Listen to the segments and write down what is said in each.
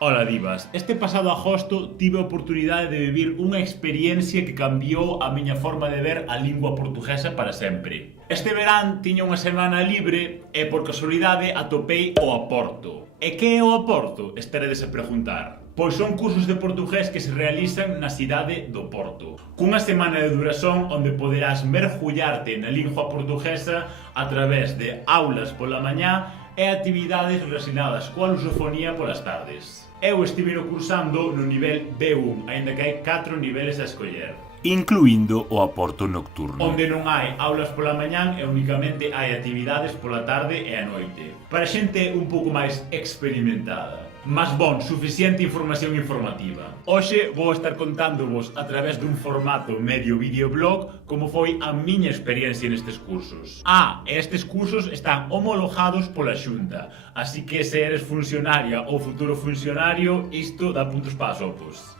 Ola divas, este pasado agosto tive a oportunidade de vivir unha experiencia que cambiou a miña forma de ver a lingua portuguesa para sempre. Este verán tiña unha semana libre e por casualidade atopei o Oporto. E que é o Oporto? Estaredes a preguntar. Pois son cursos de portugués que se realizan na cidade do Porto. Cunha semana de duración onde poderás mergullarte na lingua portuguesa a través de aulas pola mañá e actividades relacionadas coa lusofonía polas tardes. Eu estive cursando no nivel B1, aínda que hai 4 niveles a escoller, incluindo o aporto nocturno, onde non hai aulas pola mañán e únicamente hai actividades pola tarde e a noite, para xente un pouco máis experimentada. Mas bon, suficiente información informativa. Hoxe vou estar contándovos a través dun formato medio videoblog como foi a miña experiencia nestes cursos. E estes cursos están homologados pola Xunta, así que se eres funcionaria ou futuro funcionario, isto dá puntos para as opos.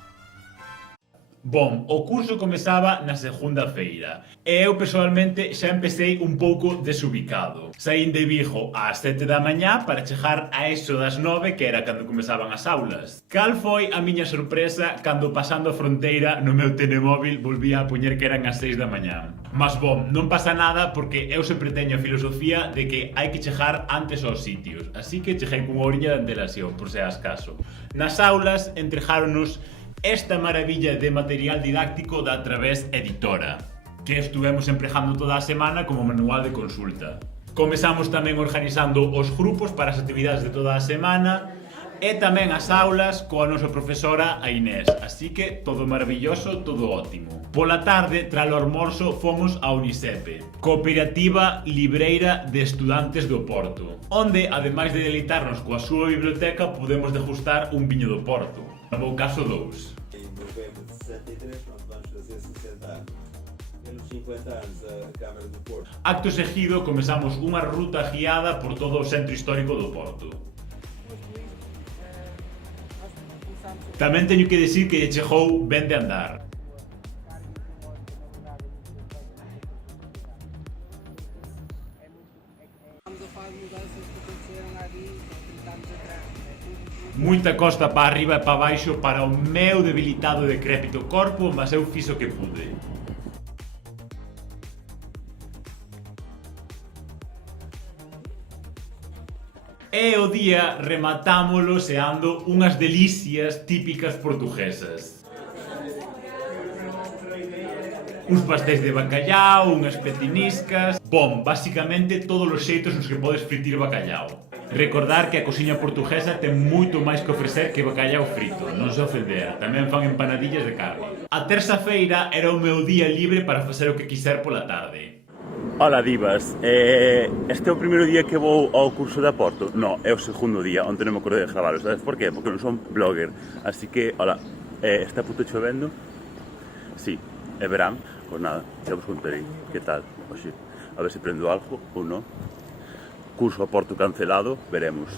Bon, o curso comezaba na segunda-feira e eu personalmente xa empecé un pouco desubicado. Saín de Vigo ás 7 da mañá para chegar a eso das 9, que era cando comezaban as aulas. Cal foi a miña sorpresa cando pasando a fronteira no meu telemóvil volvía a poñer que eran as 6 da mañá. Mas bon, non pasa nada porque eu sempre teño a filosofía de que hai que chegar antes aos sitios, así que cheguei cunha horiña de antelación, por se as caso. Nas aulas entregáronos esta maravilla de material didáctico da Través Editora, que estuvemos empregando toda a semana como manual de consulta. Comezamos tamén organizando os grupos para as actividades de toda a semana e tamén as aulas coa nosa profesora a Inés, así que todo maravilloso, todo ótimo. Pola tarde, tras o almorzo, fomos a Unicepe, Cooperativa Libreira de Estudantes do Porto, onde, ademais de deleitarnos coa súa biblioteca, podemos degustar un viño do Porto. No meu caso, 2. Em novembro de 63, pronto, vamos fazer 60 anos. Pelos 50 anos a Câmara do Porto. Acto seguido, comezamos unha ruta guiada por todo o centro histórico do Porto. Tamén teño que decir que lle chegou ben de andar. Muita costa para arriba e para baixo para o meu debilitado e decrépito corpo, mas eu fiz o que pude. E o día rematámolo seando unhas delicias típicas portuguesas. Uns pastéis de bacallau, unhas petiniscas... Bom, basicamente todos os xeitos nos que podes fritir bacallau. Recordar que a cociña portuguesa ten moito máis que ofrecer que bacallau frito, non se ofender, tamén fan empanadillas de carne. A terça-feira era o meu día libre para facer o que quiser pola tarde. Ola divas, este é o primeiro día que vou ao curso de Aporto? No, é o segundo día, onde non me acordo de gravalo, sabes por qué? Porque non son blogger, así que, ola, está puto chovendo? Sí, é verán, pois nada, xa vos contarei, que tal, oxe, a ver se prendo algo ou non. Curso Aporto cancelado, veremos.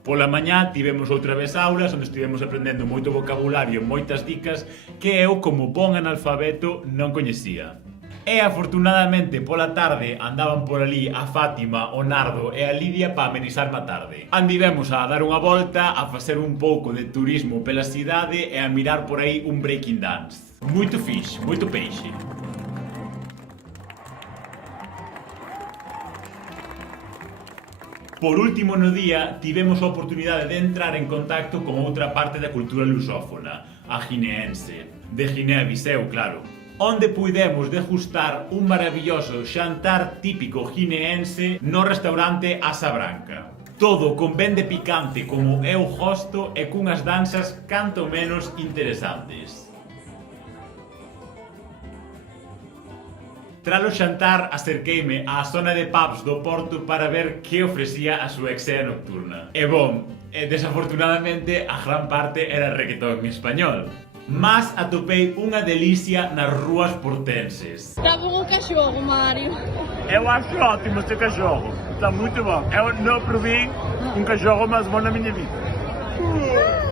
Pola mañá tivemos outra vez aulas onde estivemos aprendendo moito vocabulario e moitas dicas que eu, como bon analfabeto, non coñecía. E afortunadamente pola tarde andaban por ali a Fátima, o Nardo e a Lidia para amenizarme a tarde. Andivemos a dar unha volta, a facer un pouco de turismo pela cidade e a mirar por aí un breaking dance. Moito fixe, moito peixe. Por último no día, tivemos a oportunidade de entrar en contacto con outra parte da cultura lusófona, a guineense, de Guinea-Bissau, claro, onde puidemos degustar un maravilloso xantar típico guineense no restaurante Asa Branca. Todo con ben de picante como eu gosto e cunhas danzas canto menos interesantes. Tras o xantar, acerqueime á zona de pubs do Porto para ver que ofrecía a súa exea nocturna. E bon, desafortunadamente, a gran parte era reggaetón en español. Mas atopei unha delicia nas rúas portenses. Está bom o cachorro, Mário. Eu acho ótimo este cachorro, está muito bom. Eu não provei cachorro mais bom na minha vida.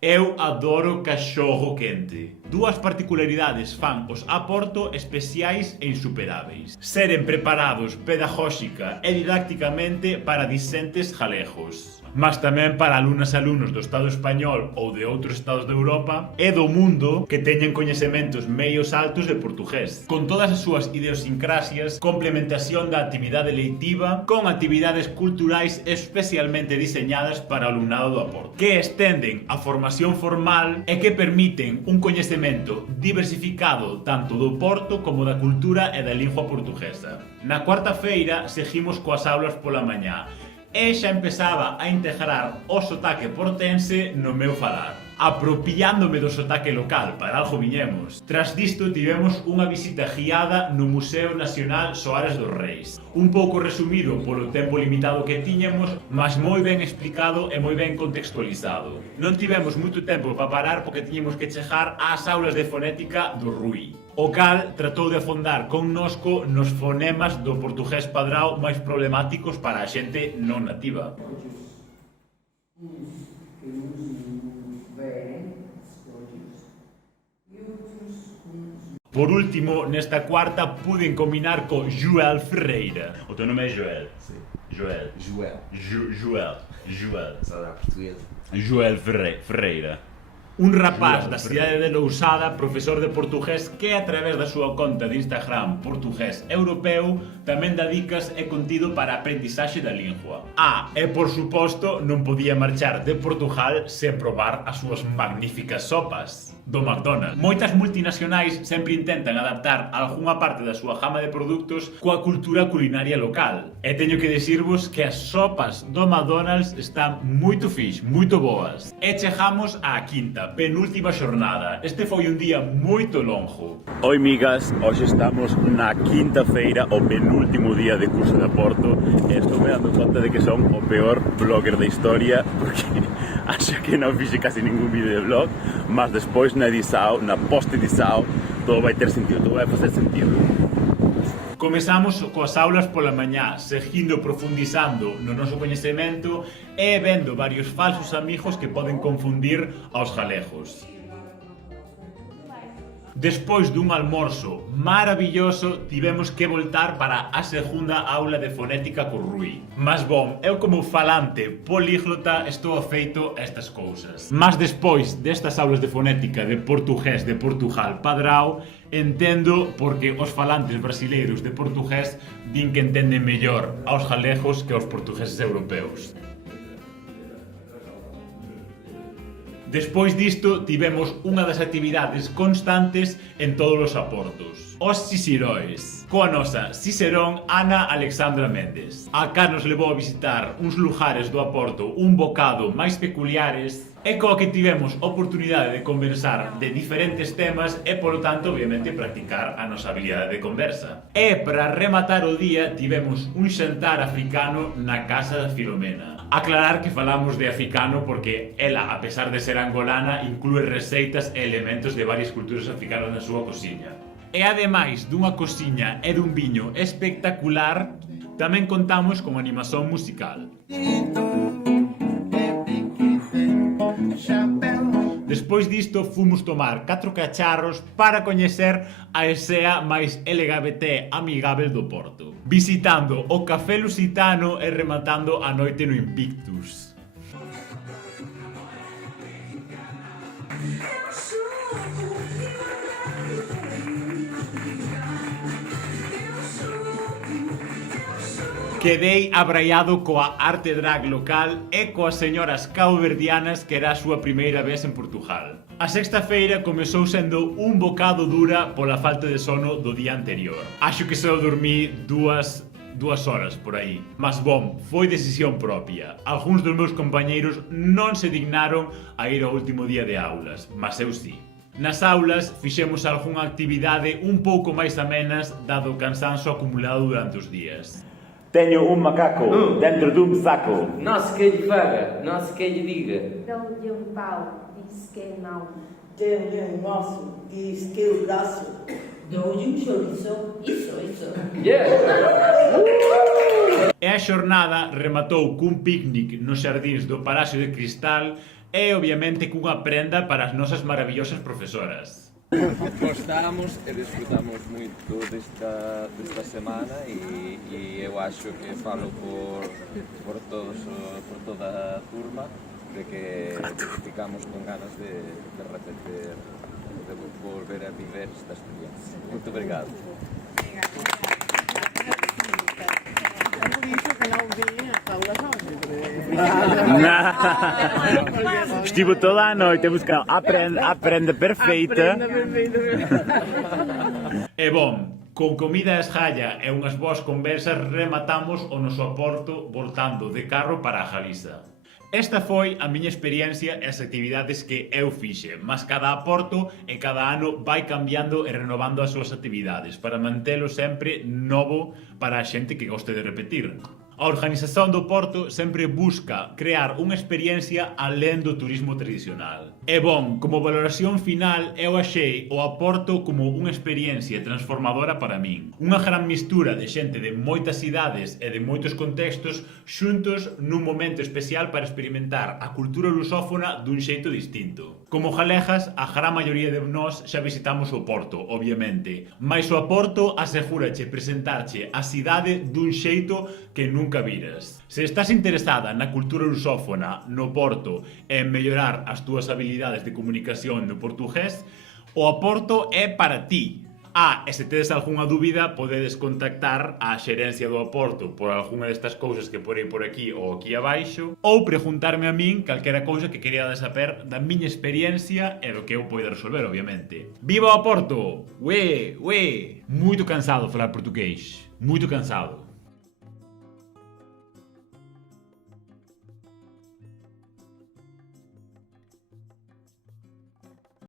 Eu adoro cachorro quente. Dúas particularidades fan os a Porto especiais e insuperáveis. Seren preparados pedagóxica e didácticamente para discentes galegos, mas tamén para alumnas e alumnos do Estado español ou de outros estados de Europa e do mundo que teñen coñecementos medios altos de portugués, con todas as súas idiosincrasias, complementación da actividade leitiva con actividades culturais especialmente diseñadas para o alumnado do Aporto, que estenden a formación formal e que permiten un coñecemento diversificado tanto do Porto como da cultura e da lingua portuguesa. Na cuarta feira seguimos coas aulas pola mañá e xa empezaba a integrar o sotaque portense no meu falar, apropiándome do sotaque local, para algo viñemos. Tras disto tivemos unha visita guiada no Museo Nacional Soares dos Reis, un pouco resumido polo tempo limitado que tiñamos, mas moi ben explicado e moi ben contextualizado. Non tivemos moito tempo para parar porque tiñemos que chegar ás aulas de fonética do RUI, o cal tratou de afondar connosco nos fonemas do portugués padrao máis problemáticos para a xente non nativa. Por último, nesta cuarta pude combinar co Joel Ferreira. O teu nome é Joel? Sim. Joel. Joel. Sabe a portuguesa. Joel Ferreira. Un rapaz da cidade de Lousada, profesor de portugués, que a través da súa conta de Instagram Portugués Europeu tamén dá dicas e contido para a aprendizaxe da lingua. E por suposto non podía marchar de Portugal sen probar as súas magníficas sopas do McDonald's. Moitas multinacionais sempre intentan adaptar algunha parte da súa gama de produtos coa cultura culinaria local. E teño que dicirvos que as sopas do McDonald's están moito fix, moito boas. E chegamos á quinta, penúltima xornada. Este foi un día moito longo. Oi, migas, hoxe estamos na quinta feira, o penúltimo día de curso de Porto, e estou me dando conta de que son o peor blogger da historia, porque acho que non fixe casi ningún vídeo de blog, mas despois na edição, na post-edição, todo vai ter sentido, todo vai facer sentido. Comezamos coas aulas pola mañá, seguindo profundizando no noso coñecemento e vendo varios falsos amigos que poden confundir aos galegos. Despois dun almorzo maravilloso, tivemos que voltar para a segunda aula de fonética co RUI. Mas bon, eu como falante políglota estou afeito a estas cousas. Mas despois destas aulas de fonética de portugués de Portugal padrao, entendo porque os falantes brasileiros de portugués din que entenden mellor aos galegos que aos portugueses europeos. Despois disto, tivemos unha das actividades constantes en todos os aportos, os Ciceroes, coa nosa Cicerón Ana Alexandra Méndez. A cá nos levou a visitar uns lugares do aporto un bocado máis peculiares e coa que tivemos oportunidade de conversar de diferentes temas e, polo tanto, obviamente, practicar a nosa habilidade de conversa. E, para rematar o día, tivemos un xantar africano na casa da Filomena. Aclarar que falamos de africano porque ela, a pesar de ser angolana, inclúe receitas e elementos de varias culturas africanas na súa cociña. E ademais dunha cociña e dun viño espectacular, tamén contamos con animación musical. Despois disto fomos tomar 4 cacharros para coñecer a esea máis LGBT amigável do Porto, visitando o Café Lusitano e rematando a noite no Invictus. Quedei abraiado coa arte drag local e coas señoras caboverdianas que era a súa primeira vez en Portugal. A sexta feira comezou sendo un bocado dura pola falta de sono do día anterior. Acho que só dormí dúas horas por aí. Mas bom, foi decisión propia. Algúns dos meus compañeiros non se dignaron a ir ao último día de aulas, mas eu sí. Nas aulas fixemos algunha actividade un pouco máis amenas dado o cansanzo acumulado durante os días. Teño un macaco dentro dun saco. Não se que lhe faga, não se que lhe diga. Dão-lhe um pau, diz que é mau. Deu-lhe um osso, diz que é o braço. Dou-lhe um chouriço, isso. Yeah. E a xornada rematou cun picnic nos xardíns do Palacio de Cristal e, obviamente, cunha prenda para as nosas maravillosas profesoras. Gostamos e disfrutamos moito desta semana e eu acho que falo por toda a turma de que ficamos con ganas de repetir, de volver a viver esta experiencia. Muito obrigado. Estivo toda a noite buscando a prenda perfeita. E bon, con comida e esgalla e unhas boas conversas rematamos o noso aporto voltando de carro para a Galiza. Esta foi a miña experiencia e as actividades que eu fixe, mas cada aporto e cada ano vai cambiando e renovando as súas actividades para mantelo sempre novo para a xente que goste de repetir. A organización do Porto sempre busca crear unha experiencia alén do turismo tradicional. E bon, como valoración final, eu achei o Aporto como unha experiencia transformadora para min. Unha gran mistura de xente de moitas idades e de moitos contextos xuntos nun momento especial para experimentar a cultura lusófona dun xeito distinto. Como galegas, a gran maioría de nós xa visitamos o Porto, obviamente, mais o Aporto asegúrache presentarche a cidade dun xeito que nunca viras. Se estás interesada na cultura lusófona no Porto e en mellorar as túas habilidades de comunicación no portugués, o Aporto é para ti. E se tedes algunha dúbida, podedes contactar a xerencia do Aporto por algunha destas cousas que porei por aquí ou aquí abaixo, ou preguntarme a min calquera cousa que quería saber da miña experiencia e do que eu poida resolver, obviamente. Viva o Aporto! Moito cansado falar portugués. Moito cansado.